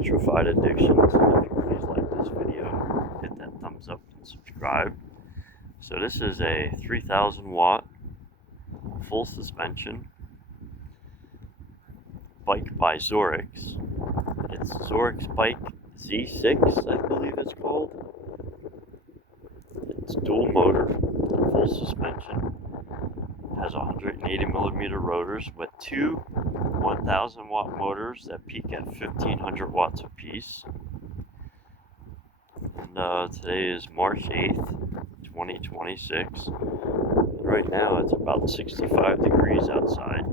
Petrified Addictions. And if you please like this video, hit that thumbs up and subscribe. So this is a 3,000 watt full suspension bike by Zorix. It's Zorix Bike Z6, I believe it's called. It's dual motor, full suspension. Has 180 millimeter rotors with two 1,000 watt motors that peak at 1,500 watts apiece. And today is March 8th, 2026. Right now it's about 65 degrees outside.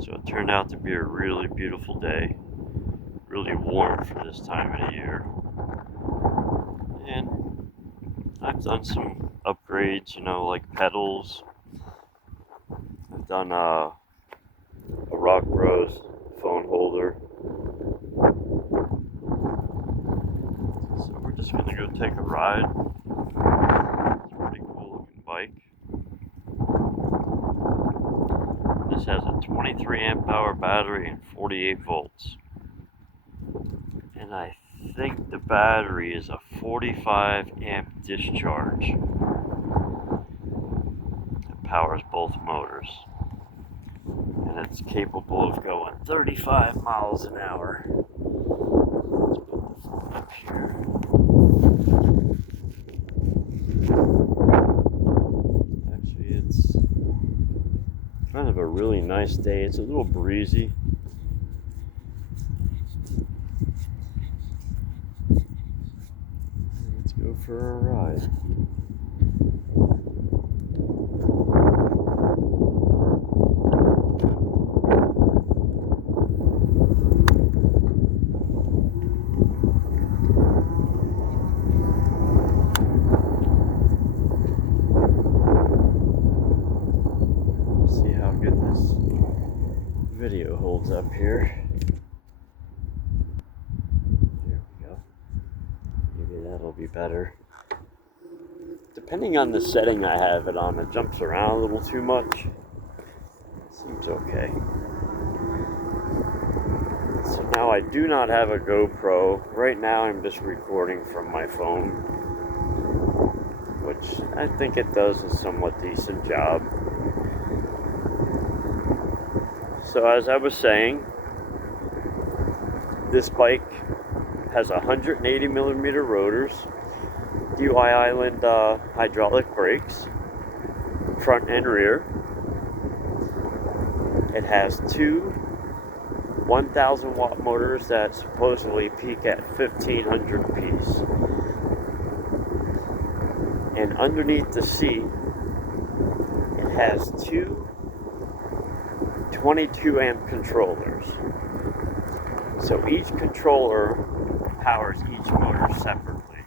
So it turned out to be a really beautiful day. Really warm for this time of the year. And I've done some upgrades, like pedals. I've done a Rock Bros phone holder. So we're just gonna go take a ride. It's a pretty cool looking bike. This has a 23 amp hour battery and 48 volts. And I think the battery is a 45 amp discharge. It powers both motors. And it's capable of going 35 miles an hour. Let's put the phone up here. Actually, it's kind of a really nice day. It's a little breezy. Let's go for a ride. Video holds up here. There we go. Maybe that'll be better. Depending on the setting I have it on, it jumps around a little too much. Seems okay. So now I do not have a GoPro. Right now I'm just recording from my phone, which I think it does a somewhat decent job. So as I was saying, this bike has 180 millimeter rotors, DY Island hydraulic brakes, front and rear. It has two 1,000 watt motors that supposedly peak at 1,500 apiece. And underneath the seat, it has two 22 amp controllers. So each controller powers each motor separately.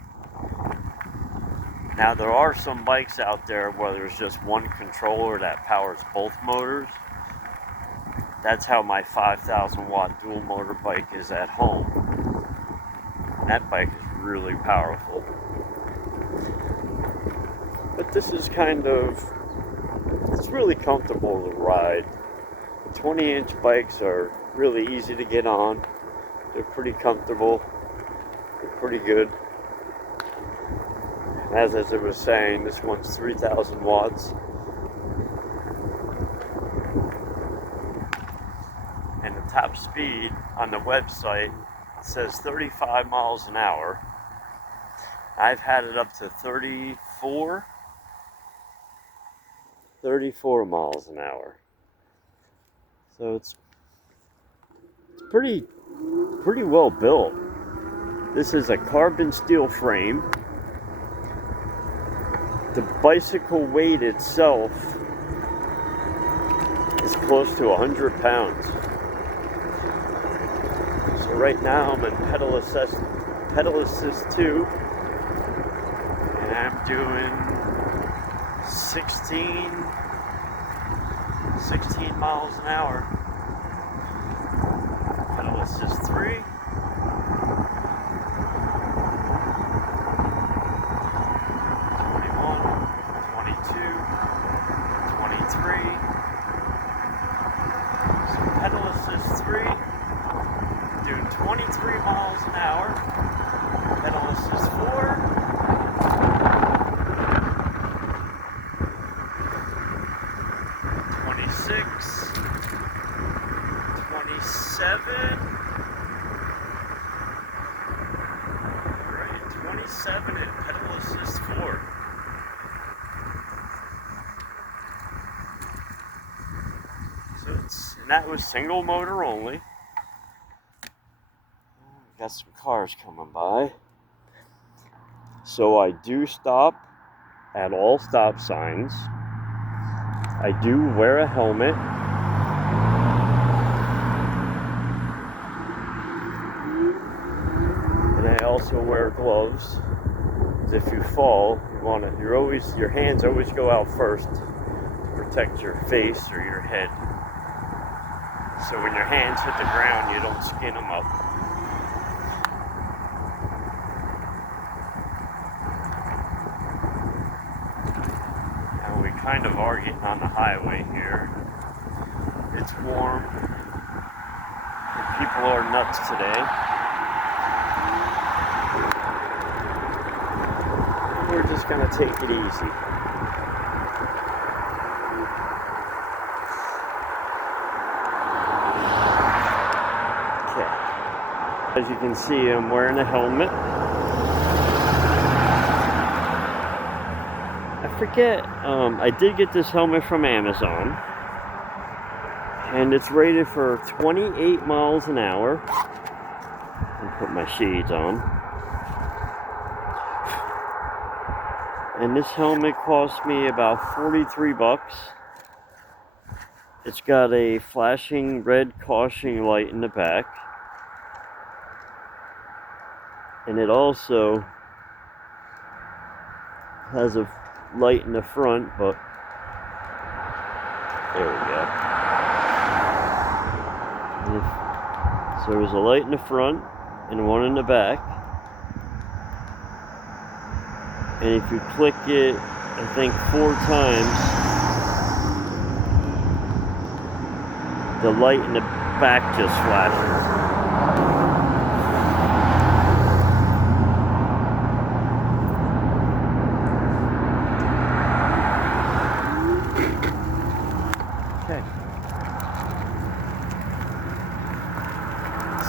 Now there are some bikes out there where there's just one controller that powers both motors. That's how my 5,000 watt dual motor bike is at home. That bike is really powerful. But this is it's really comfortable to ride. 20-inch bikes are really easy to get on. They're pretty comfortable. They're pretty good. As I was saying, this one's 3,000 watts. And the top speed on the website says 35 miles an hour. I've had it up to 34 miles an hour. So it's pretty well built. This is a carbon steel frame. The bicycle weight itself is close to 100 pounds. So right now I'm in pedal assist 2, and I'm doing 16 miles an hour. Pedal assist 3. 21, 22, 23. So pedal assist 3, doing 23 miles 26, 27. Right, 27 and pedal assist 4. And that was single motor only. Got some cars coming by. So I do stop at all stop signs. I do wear a helmet. And I also wear gloves. If you fall, your hands always go out first to protect your face or your head. So when your hands hit the ground, you don't skin them up. Now we kind of are getting on the highway here. It's warm. People are nuts today. We're just gonna take it easy. As you can see, I'm wearing a helmet. I forget, I did get this helmet from Amazon. And it's rated for 28 miles an hour. I'll put my shades on. And this helmet cost me about 43 bucks. It's got a flashing red caution light in the back. And it also has a light in the front, but there we go. So there's a light in the front and one in the back. And if you click it, I think 4 times, the light in the back just flashes.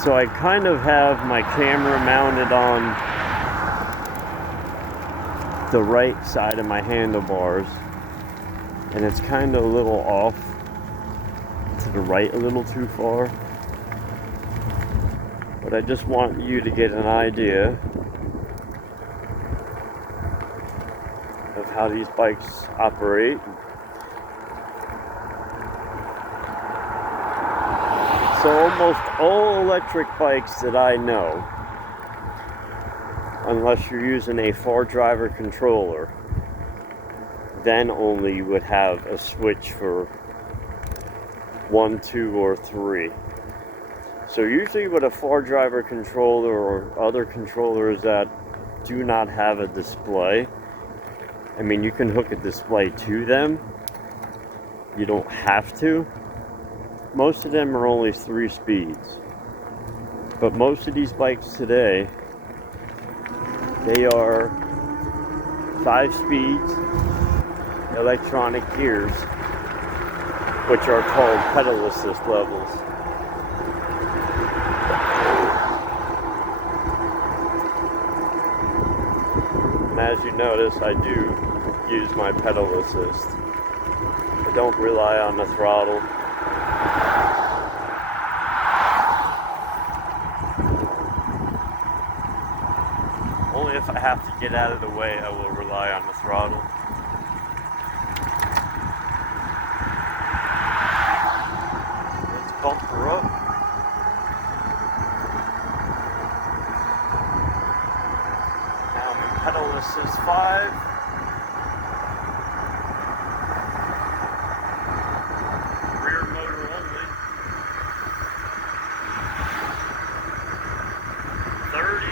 So I kind of have my camera mounted on the right side of my handlebars, and it's kind of a little off to the right, a little too far. But I just want you to get an idea of how these bikes operate. So almost all electric bikes that I know, unless you're using a 4-driver controller, then only you would have a switch for 1, 2, or 3. So usually with a 4-driver controller or other controllers that do not have a display, I mean, you can hook a display to them. You don't have to. Most of them are only 3 speeds. But most of these bikes today, they are 5 speeds, electronic gears, which are called pedal assist levels. And as you notice, I do use my pedal assist. I don't rely on the throttle. Only if I have to get out of the way, I will rely on the throttle. Let's bump her up. Now I'm in pedal assist 5. Rear motor only. 30.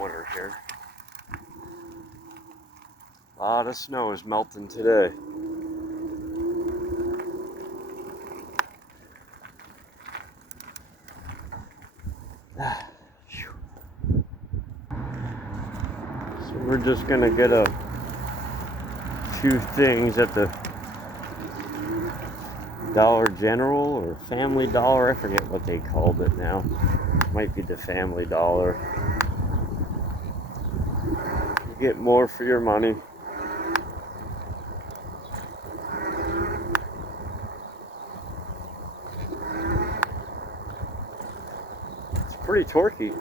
winter here. A lot of snow is melting today. So we're just gonna get a few things at the Dollar General or Family Dollar. I forget what they called it now. Might be the Family Dollar. You get more for your money. It's pretty torquey.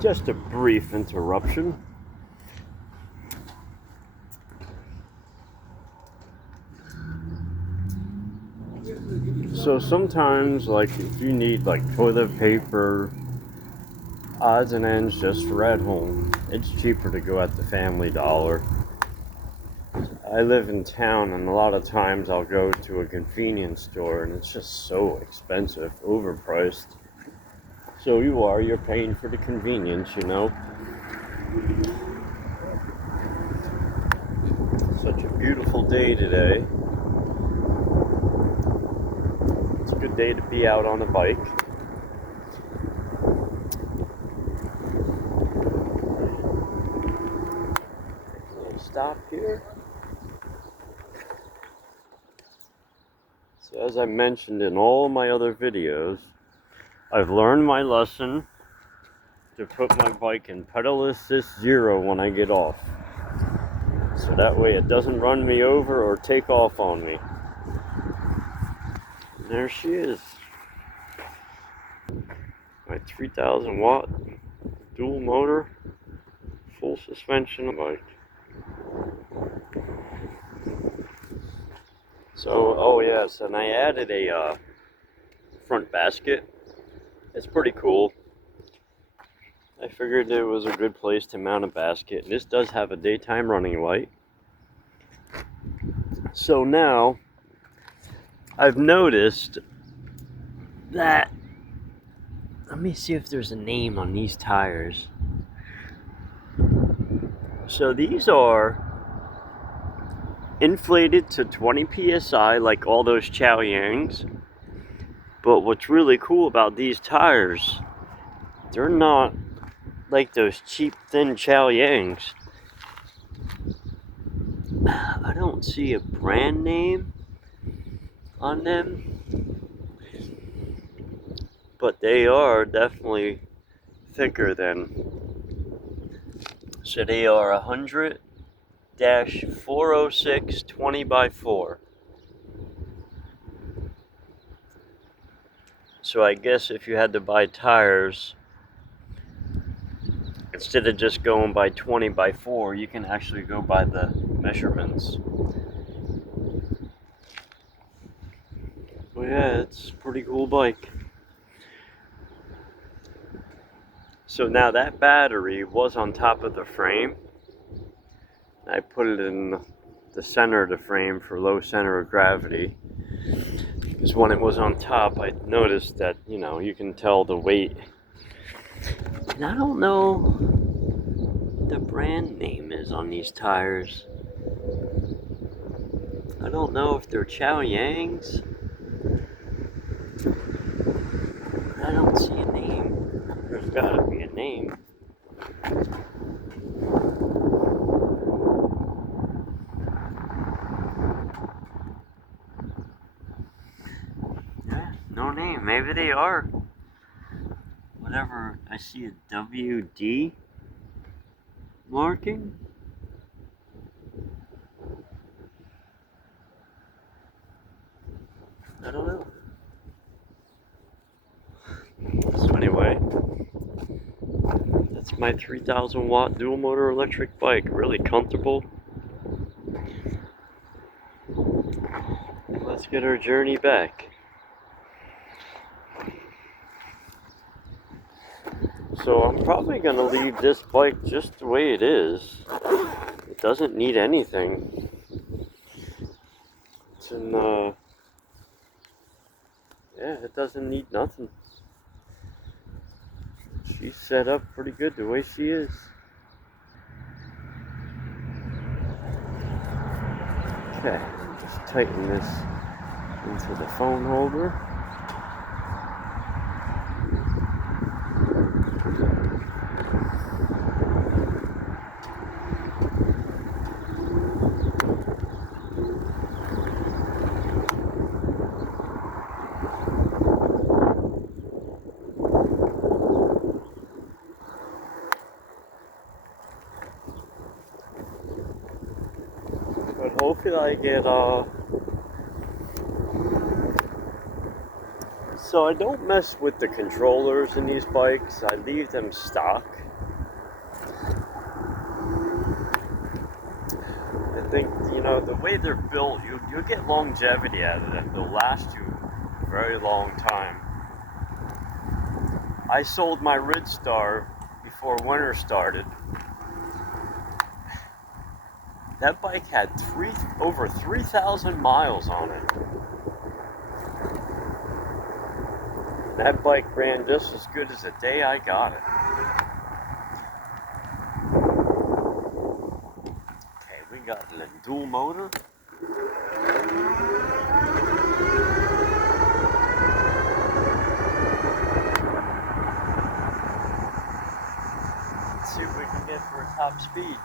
Just a brief interruption. So sometimes, like, if you need like toilet paper, odds and ends just for at home, it's cheaper to go at the Family Dollar. I live in town, and a lot of times I'll go to a convenience store and it's just so expensive, overpriced. So you're paying for the convenience, you know. Such a beautiful day today. It's a good day to be out on a bike. Stop here. So as I mentioned in all my other videos, I've learned my lesson to put my bike in pedal assist 0 when I get off. So that way it doesn't run me over or take off on me. And there she is. My 3,000 watt dual motor, full suspension bike. So, oh yes, and I added a front basket. It's pretty cool. I figured it was a good place to mount a basket. This does have a daytime running light. So now, I've noticed that, let me see if there's a name on these tires. So these are inflated to 20 psi like all those Chow Yangs. But what's really cool about these tires, they're not like those cheap thin Chow Yangs. I don't see a brand name on them, but they are definitely thicker than. So they are 100-406 20x4. So I guess if you had to buy tires, instead of just going by 20x4, you can actually go by the measurements. But yeah, it's a pretty cool bike. So now that battery was on top of the frame. I put it in the center of the frame for low center of gravity. Because when it was on top, I noticed that, you know, you can tell the weight. And I don't know what the brand name is on these tires. I don't know if they're Chow Yangs. I don't see a name. There's gotta be a name. No name. Maybe they are. Whatever. I see a WD marking. I don't know. So anyway, that's my 3,000 watt dual motor electric bike. Really comfortable. Let's get our journey back. So I'm probably gonna leave this bike just the way it is. It doesn't need anything. It's in, yeah, it doesn't need nothing. She's set up pretty good the way she is. Okay, just tighten this into the phone holder. But hopefully I get, so I don't mess with the controllers in these bikes. I leave them stock. I think, you know, the way they're built, you'll get longevity out of them. They'll last you a very long time. I sold my Ridstar before winter started. That bike had over 3,000 miles on it. That bike ran just as good as the day I got it. Okay, we got the dual motor. Let's see what we can get for a top speed.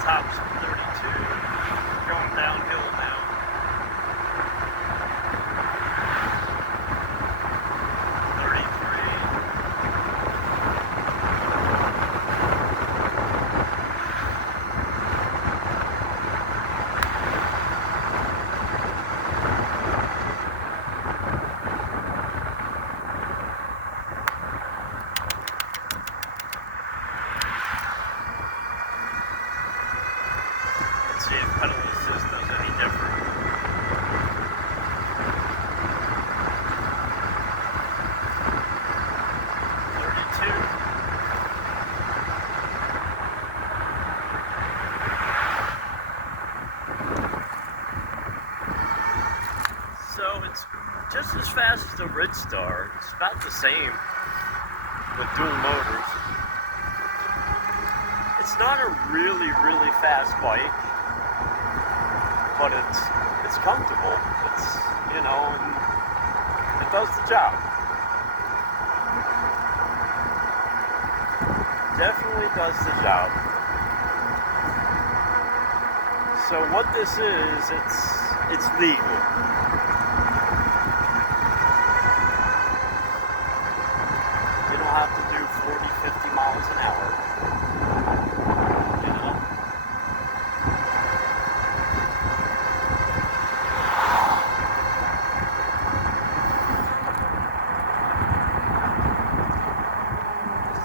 Tops 32, going downhill now. 33. See if pedal assist does any different. 32. So it's just as fast as the Ridstar. It's about the same with dual motors. It's not a really fast bike. But it's comfortable. It's, you know, and it does the job. Definitely does the job. So what this is, it's legal. You don't have to do 40, 50 miles an hour. You know?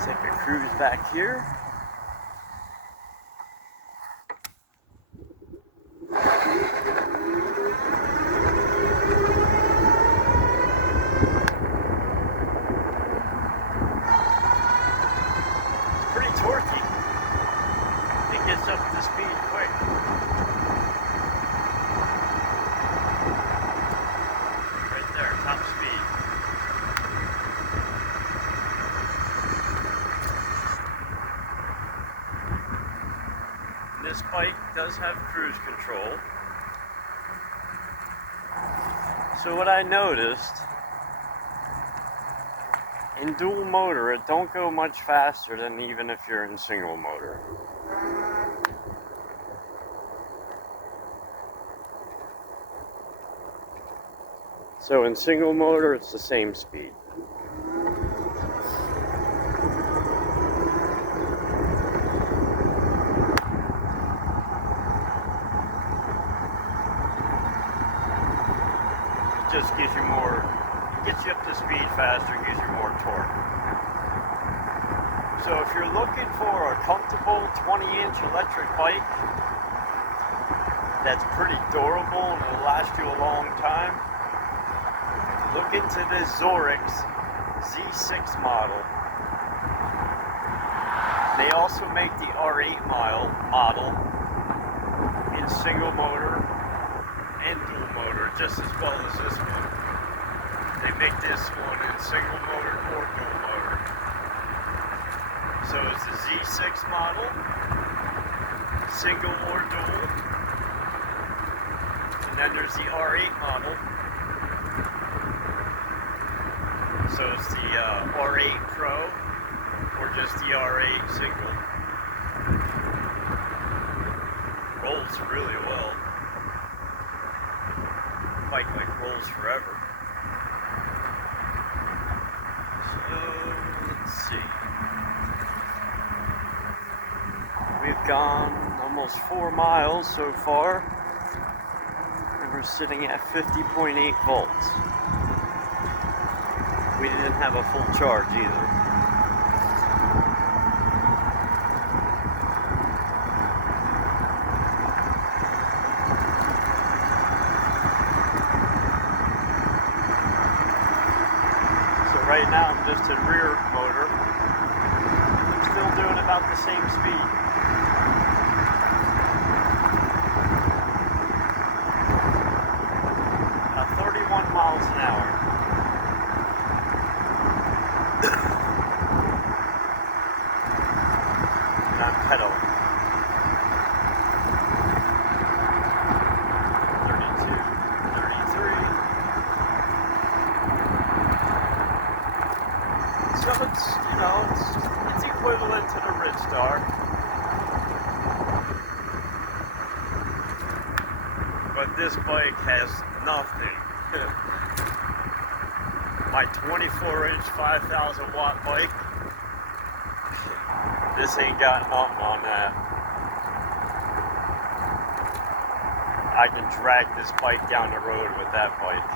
Take a cruise back here. It's pretty torquey. It gets up to speed quick. bike does have cruise control. So what I noticed, in dual motor, it don't go much faster than even if you're in single motor. So in single motor, it's the same speed. It just gives you more, gets you up to speed faster, gives you more torque. So if you're looking for a comfortable 20-inch electric bike that's pretty durable and will last you a long time, look into this Zorix Z6 model. They also make the R8 model in single motor and dual motor just as well as this one. They make this one in single motor or dual motor. So it's the Z6 model, single or dual, and then there's the R8 model. So it's the R8 Pro or just the R8 single. Rolls really well. Bike like rolls forever. So let's see. We've gone almost 4 miles so far, and we're sitting at 50.8 volts. We didn't have a full charge either. So right now I'm just in rear motor. Still doing about the same speed. About 31 miles an hour. Pedal. 32, 33. So it's, you know, it's equivalent to the Ridstar. But this bike has nothing. My 24-inch 5,000 watt bike, this ain't got nothing on that. I can drag this bike down the road with that bike.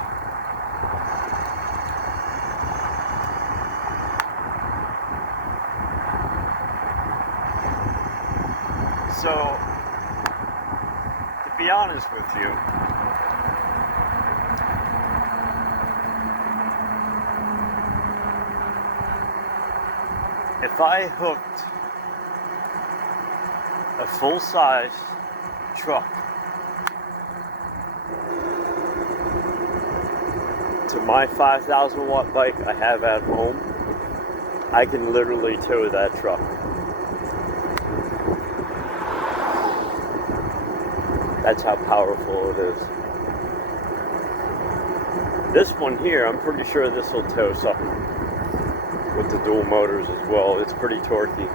So, to be honest with you, if I hooked a full-size truck to my 5,000 watt bike I have at home, I can literally tow that truck. That's how powerful it is. This one here, I'm pretty sure this will tow something with the dual motors as well. It's pretty torquey.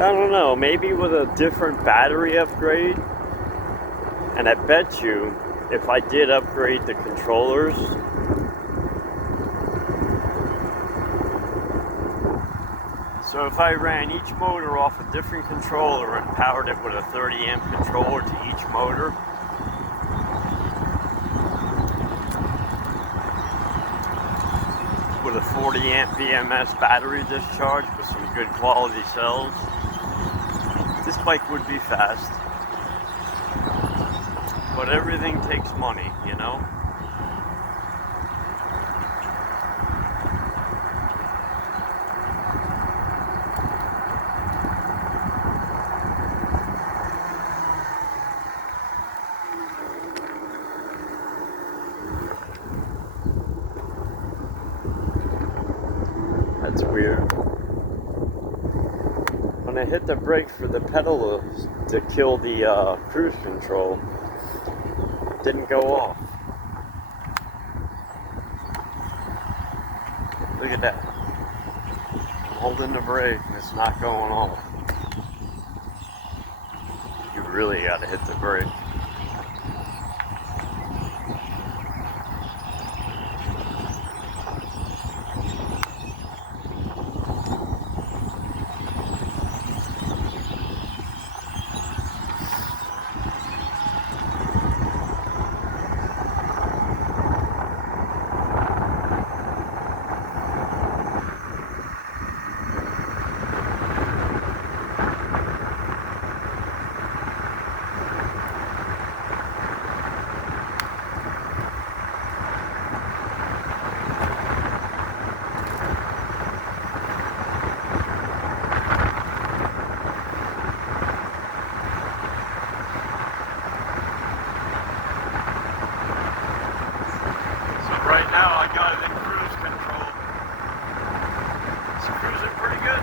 I don't know, maybe with a different battery upgrade, and I bet you if I did upgrade the controllers, so if I ran each motor off a different controller and powered it with a 30 amp controller to each motor, with a 40 amp BMS battery discharge with some good quality cells, this bike would be fast. But everything takes money, you know? That's weird. I hit the brake for the pedal to kill the cruise control, it didn't go off. Look at that. I'm holding the brake and it's not going off. You really gotta hit the brake. Right now I got it in cruise control. It's cruising pretty good.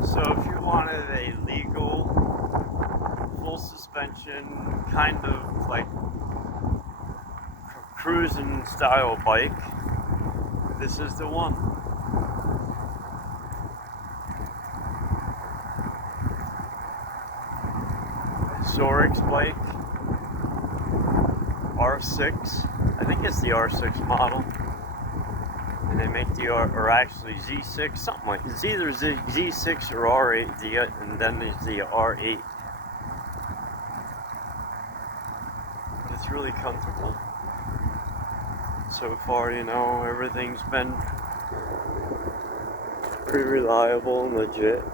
So if you wanted a legal, full suspension, kind of like cruising style bike, this is the one. Zorix bike, R6, I think it's the R6 model. And they make the or actually Z6, something like it's either Z6 or R8, and then there's the R8. But it's really comfortable. So far, you know, everything's been pretty reliable and legit.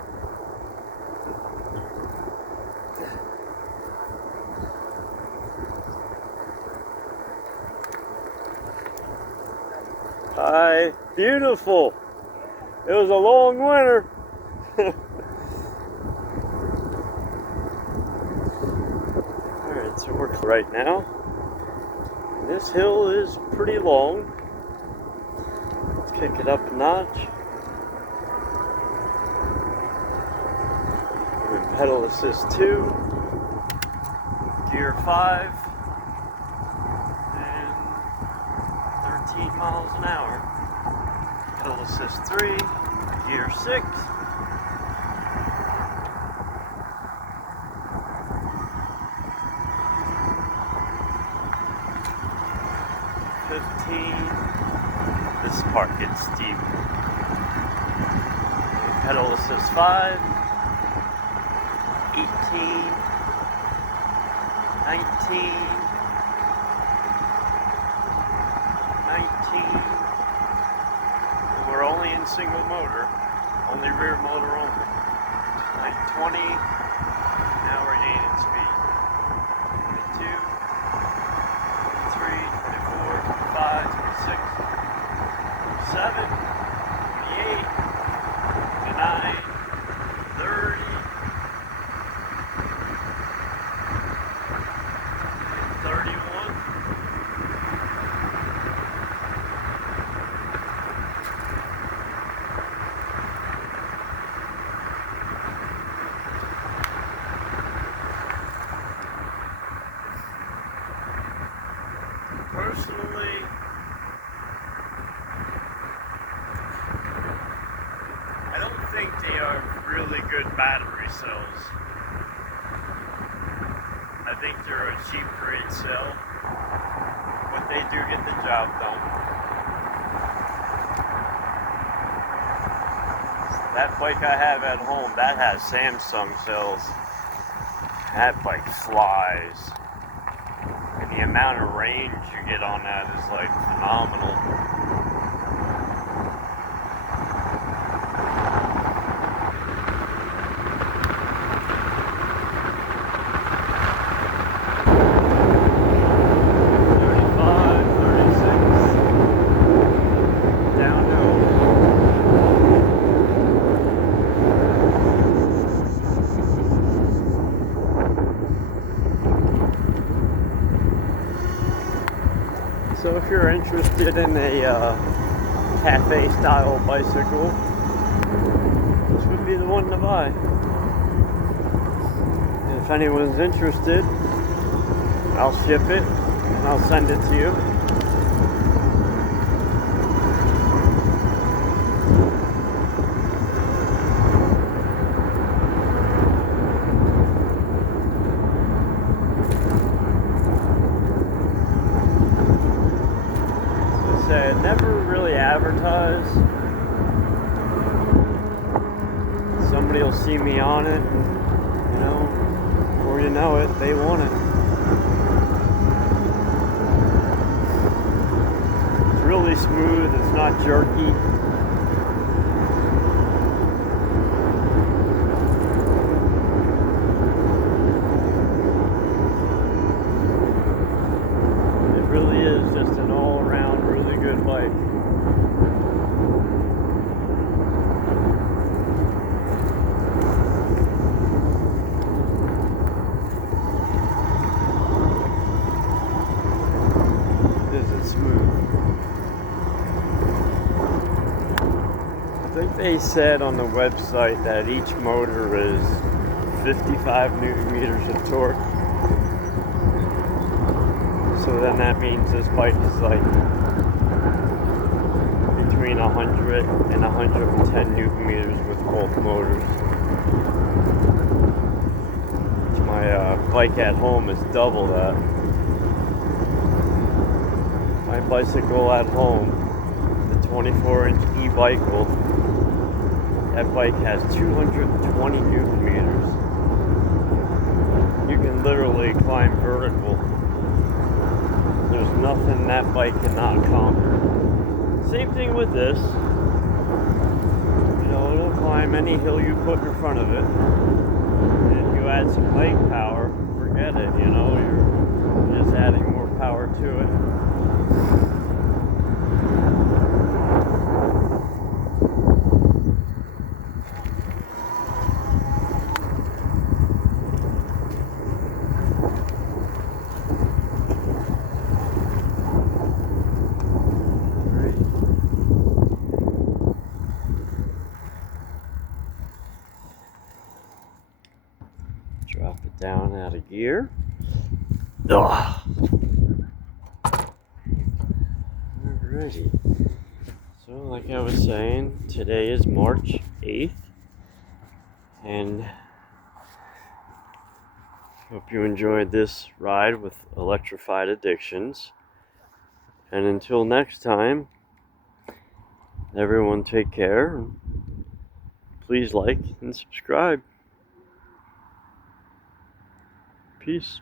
Hi, beautiful. It was a long winter. Alright, so we're right now. This hill is pretty long. Let's kick it up a notch. We're pedal assist 2, gear 5. 13 miles an hour. Pedal assist 3, gear 6. This part gets steep. Pedal assist 5, 18, 19. And we're only in single motor, only rear motor only. 20, now we're gaining speed. 22, 23, 24, 25, 26, 27. good battery cells. I think they're a cheap grade cell, but they do get the job done. That bike I have at home, that has Samsung cells. That bike flies. And the amount of range you get on that is like phenomenal. So if you're interested in a cafe-style bicycle, this would be the one to buy. And if anyone's interested, I'll ship it and I'll send it to you. Never really advertise. Somebody will see me on it, you know, before you know it, they want it. It's really smooth, it's not jerky. It really is just an all-around really good bike. Smooth. I think they said on the website that each motor is 55 newton meters of torque. So then that means this bike is like between 100 and 110 newton meters with both motors. My bike at home is double that. My bicycle at home, the 24-inch e-bicycle, that bike has 220 newton meters. You can literally climb vertical. There's nothing that bike cannot conquer. Same thing with this. You know, it'll climb any hill you put in front of it. And if you add some leg power, forget it, you know, you're just adding more power to it. Drop it down out of gear. Ugh. Alrighty. So like I was saying, today is March 8th. And hope you enjoyed this ride with Electrified Addictions. And until next time, everyone take care. Please like and subscribe. Peace.